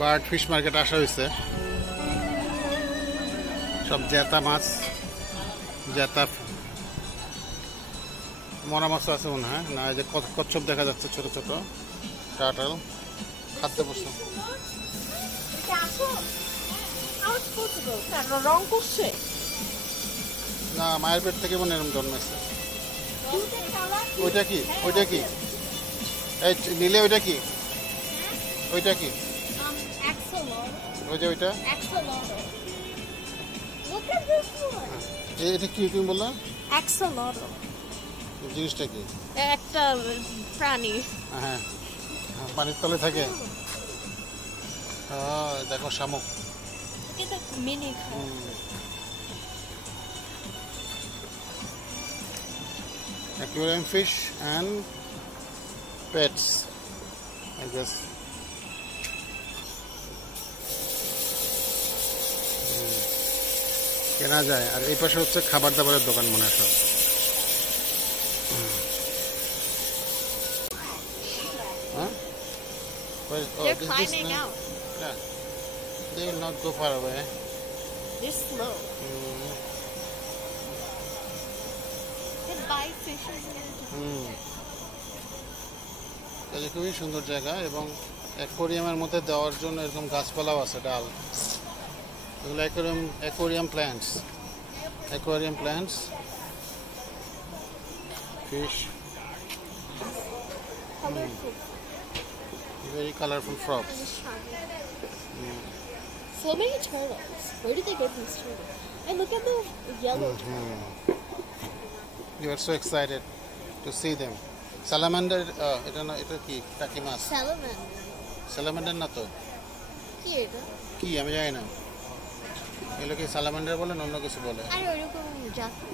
Bird fish market আসা হয়েছে। সব জেতা মাছ, জেতা মরা মাছ আছে মনে হয় না, এই যে কচ্ছপ দেখা যাচ্ছে, ছোট ছোট টার্টল খাদ্য বস্তু। না, মায়ের পেট থেকে মনে এরকম জন্মেছে। ওইটা কি? ওইটা কি? এই নীলে ওইটা কি? ওইটা কি? ওই যে ওইটা এটা কি তুমি বললা? জিনিসটা কি? একটা প্রাণী। হ্যাঁ, পানির তলে থাকে। দেখো শামুক। এটা mini aquarium fish and pets, I guess. কেনা যায়। আর এই পাশে হচ্ছে খাবার দাবারের দোকান মনে হয় সব। They're climbing out. Yeah. They will not go far away. They're slow. They bite fishes. এটা খুবই সুন্দর জায়গা এবং অ্যাকোয়ারিয়ামের মধ্যে দেওয়ার জন্য এরকম গাছপালাও আছে, ডাল। এগুলো aquarium plants, fish, very colorful frogs. So many turtles. Where did they get these turtles? And look at the yellow turtle. You are so excited to see them. Salamander, এটা কি? টাকি মাছ? Salamander না তো? কি এটা? কি আমি জানি না। এগুলো কি সালামান্ডার বলে না অন্য কিছু বলে? আরে ওরকম জাতি।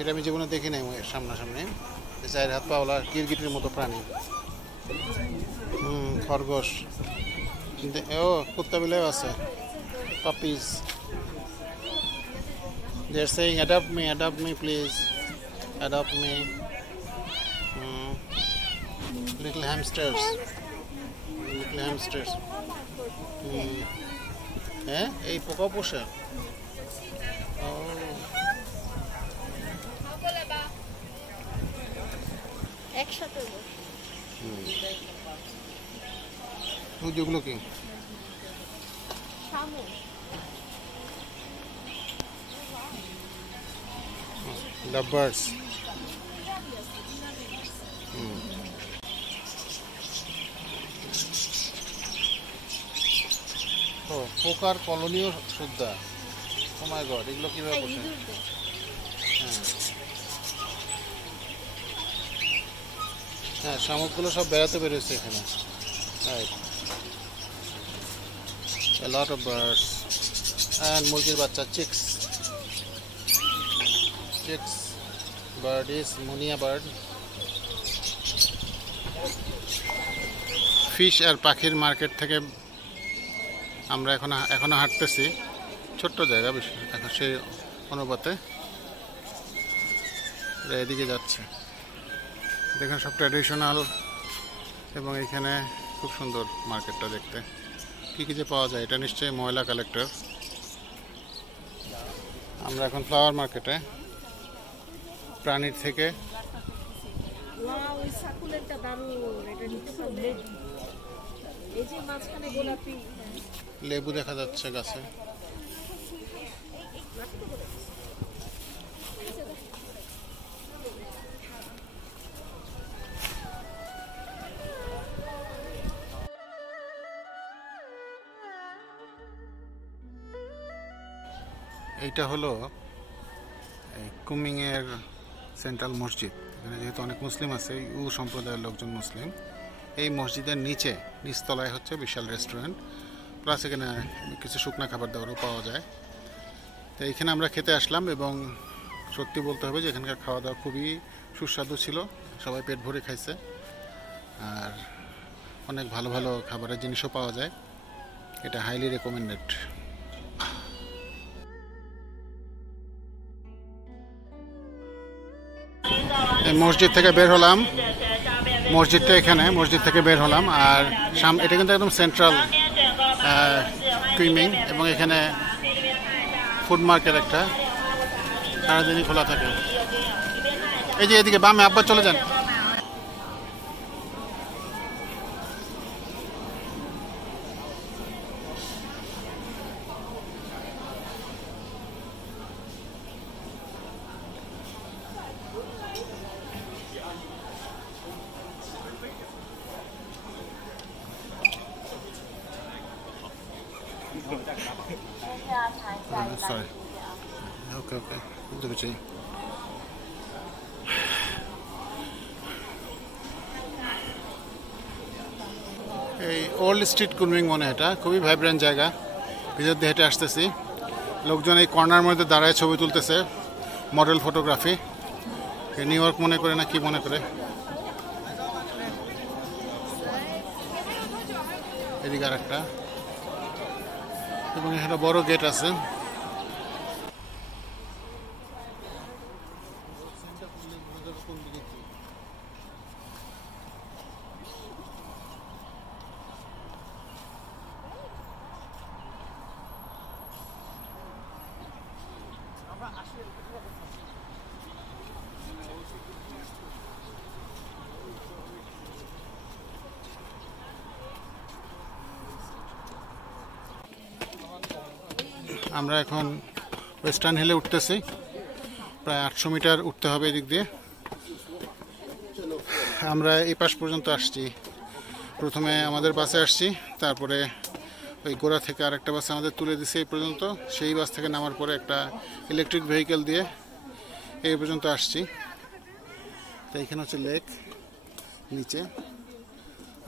এটা আমি জীবনে দেখি নাই সামনাসামনি। চার হাত পাওয়ালা গিরগিটির মতো প্রাণী। খরগোশ। ও কুত্তা বিলেও আছে। Puppies. They are saying adopt me please, adopt me. Little hamsters. হ্যাঁ, এই পোকা পোষে। একসাথে যেগুলো কি? লাভবার্ডস। পোকার কলোনিও সুদ্ধা। ও মাই গড, এগুলো কিভাবে বসে? হ্যাঁ, শামুকগুলো সব বেড়াতে বেরোচ্ছে এখানে। Right, a lot of birds and মুরগির বাচ্চা, chicks bird is munia bird. Fish আর পাখির মার্কেট থেকে আমরা এখনো হাঁটতেছি। ছোট্ট জায়গা, বেশি এখন সেই অনুপাতে এদিকে যাচ্ছে। দেখেন সব ট্র্যাডিশনাল এবং এখানে খুব সুন্দর মার্কেটটা দেখতে। কী কী যে পাওয়া যায়, এটা নিশ্চয়ই ময়লা কালেক্টর। আমরা এখন ফ্লাওয়ার মার্কেটে, প্রাণীর থেকে। লেবু দেখা যাচ্ছে গাছে। এইটা হলো কুমিংয়ের সেন্ট্রাল মসজিদ। এখানে যেহেতু অনেক মুসলিম আছে, ইউ সম্প্রদায়ের লোকজন মুসলিম। এই মসজিদের নিচতলায় হচ্ছে বিশাল রেস্টুরেন্ট, প্লাস এখানে কিছু শুকনো খাবার দাবারও পাওয়া যায়। তো এইখানে আমরা খেতে আসলাম এবং সত্যি বলতে হবে যে এখানকার খাওয়া দাওয়া খুবই সুস্বাদু ছিল। সবাই পেট ভরে খাইছে আর অনেক ভালো ভালো খাবারের জিনিসও পাওয়া যায়। এটা হাইলি রেকমেন্ডেড। মসজিদ থেকে বের হলাম, মসজিদটা এখানে, মসজিদ থেকে বের হলাম। আর এটা কিন্তু একদম সেন্ট্রাল কুইমিং, এবং এখানে ফুড মার্কেট একটা সারাদিনই খোলা থাকে। এই যে এদিকে বামে, আব্বা চলে যান। Sorry. Okay. বুঝতে পেরেছি। এই ওল্ড স্ট্রিট কুইমিং মনে, এটা খুবই ভাইব্রেন্ট জায়গা। ভিতর দিয়ে হেঁটে আসতেছি, লোকজন এই কর্নার মধ্যে দাঁড়ায় ছবি তুলতেছে, মডেল ফটোগ্রাফি। নিউ ইয়র্ক মনে করে না কি মনে করে। এদিকে আর একটা, এবং এখানে বড় গেট আছে। আমরা এখন ওয়েস্টার্ন হিলে উঠতেছি, প্রায় 800 মিটার উঠতে হবে এদিক দিয়ে। আমরা এই পাশ পর্যন্ত আসছি, প্রথমে আমাদের বাসে আসছি, তারপরে ওই গোড়া থেকে আরেকটা বাসে আমাদের তুলে দিছে এই পর্যন্ত। সেই বাস থেকে নামার পরে একটা ইলেকট্রিক ভেহিকেল দিয়ে এই পর্যন্ত আসছি। তো এখানে হচ্ছে লেক নিচে,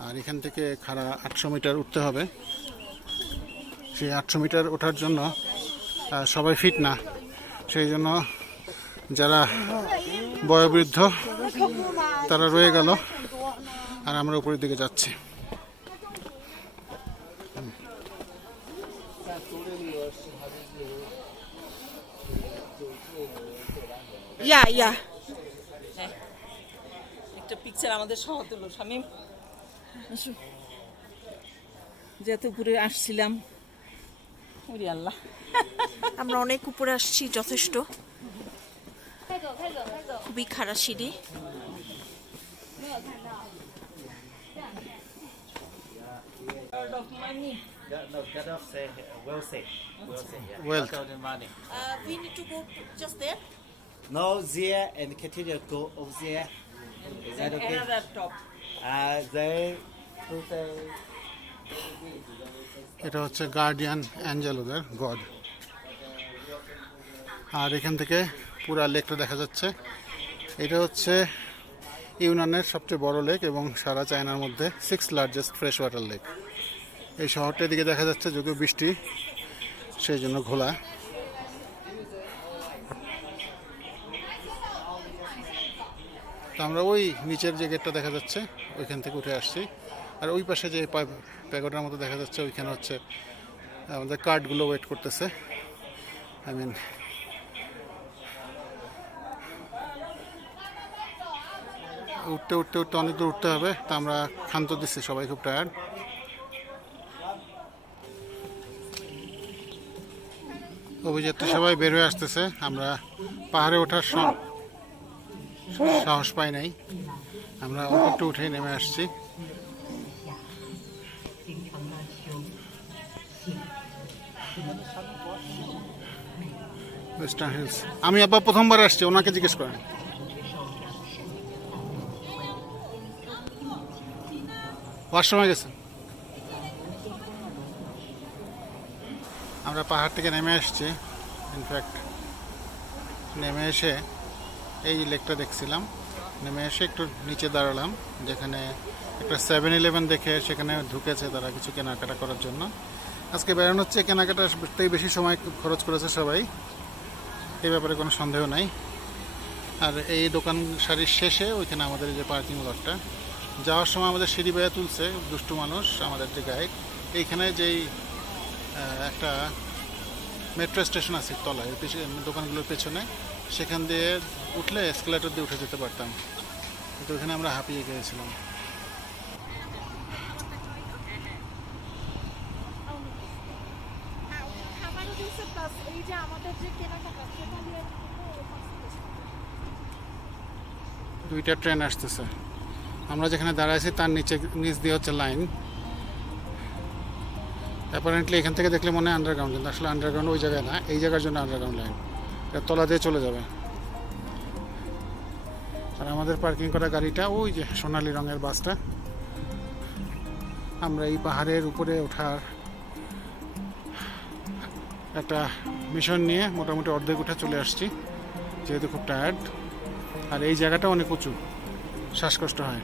আর এখান থেকে খাড়া 800 মিটার উঠতে হবে। সেই 800 মিটার ওঠার জন্য সবাই ফিট না, সেই জন্য যারা বয়োবৃদ্ধ তারা রয়ে গেল, আর আমরা উপরের দিকে যাচ্ছি। একটা পিকচার আমাদের সহ তুলো শামিম। যেহেতু উপরে আসছিলাম, ওরে আল্লাহ, আমরা অনেক উপরে আসছি, যথেষ্ট। খুবই খারাপ সিঁড়ি। We need to go just there. No, there and continue to go over there. Is that okay? Another top. They এটা হচ্ছে গার্ডিয়ান অ্যাঞ্জেল, ওদের গড। আর এখান থেকে পুরা লেকটা দেখা যাচ্ছে। এটা হচ্ছে ইউনানের সবচেয়ে বড় লেক এবং সারা চায়নার মধ্যে 6th largest fresh water lake. এই শহরটা দিকে দেখা যাচ্ছে, যদিও বৃষ্টি সেই জন্য ঘোলা। তো আমরা ওই নিচের যে গেটটা দেখা যাচ্ছে ওইখান থেকে উঠে আসছি। আর ওই পাশে যে প্যাগোডার মতো দেখা যাচ্ছে, ওইখানে হচ্ছে আমাদের কার্ডগুলো ওয়েট করতেছে। আই মিন উঠতে উঠতে উঠতে অনেক দূর উঠতে হবে। তা আমরা ক্ষান্ত দিচ্ছি, সবাই খুব টায়ার্ড। অভিযাত্রী সবাই বের হয়ে আসতেছে। আমরা পাহাড়ে ওঠার সাহস পাই নাই, আমরা একটু উঠেই নেমে আসছি। Western hills. আমি আবার প্রথমবার আসছি, ওনাকে জিজ্ঞেস করেন। ওয়াশরুমে গেছেন? আমরা পাহাড় থেকে নেমে আসছি। ইনফ্যাক্ট নেমে এসে এই লেকটা দেখছিলাম, নেমে এসে একটু নিচে দাঁড়ালাম, যেখানে একটা 7-Eleven দেখে সেখানে ঢুকেছে তারা কিছু কেনাকাটা করার জন্য। আজকে বেড়ানো হচ্ছে, কেনাকাটাতেই বেশি সময় খরচ করেছে সবাই, এই ব্যাপারে কোনো সন্দেহ নাই। আর এই দোকান সারির শেষে ওইখানে আমাদের যে পার্কিং লটটা, যাওয়ার সময় আমাদের সিঁড়ি বেয়ে তুলছে দুষ্টু মানুষ, আমাদের যে গাইড। এইখানে যেই একটা মেট্রো স্টেশন আছে তলায়, দোকানগুলোর পেছনে, সেখান দিয়ে উঠলে এসকেলেটর দিয়ে উঠে যেতে পারতাম, কিন্তু ওইখানে আমরা হাঁপিয়ে গিয়েছিলাম। যে আমাদের যে কেনাকাটা সেটা নিয়ে দুইটা ট্রেন আসতেছে। আমরা যেখানে দাঁড়াইছি তার নিচ দিয়ে হচ্ছে লাইন। অ্যাপারেন্টলি এখান থেকে দেখলে মনে হয় আন্ডারগ্রাউন্ড, কিন্তু আসলে আন্ডারগ্রাউন্ড ওই জায়গায় না, এই জায়গার জন্য আন্ডারগ্রাউন্ড লাইন, এর তলা দিয়ে চলে যাবে। আর আমাদের পার্কিং করা গাড়িটা ওই যে সোনালী রঙের বাসটা। আমরা এই পাহাড়ের উপরে ওঠার একটা মিশন নিয়ে মোটামুটি অর্ধেক উঠে চলে আসছি, যেহেতু খুব টায়ার্ড। আর এই জায়গাটা অনেক উঁচু, শ্বাসকষ্ট হয়।